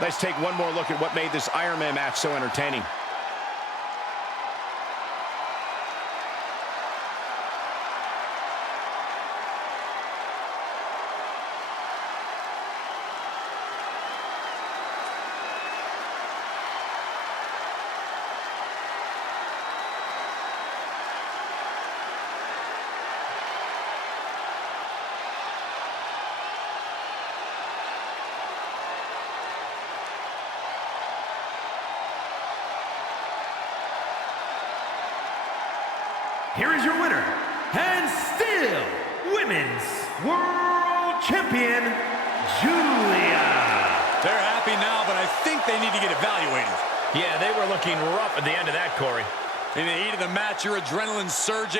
Let's take one more look at what made this Ironman match so entertaining. Here is your winner, and still Women's World Champion, Giulia. They're happy now, but I think they need to get evaluated. Yeah, they were looking rough at the end of that, Corey. In the heat of the match, your adrenaline's surging.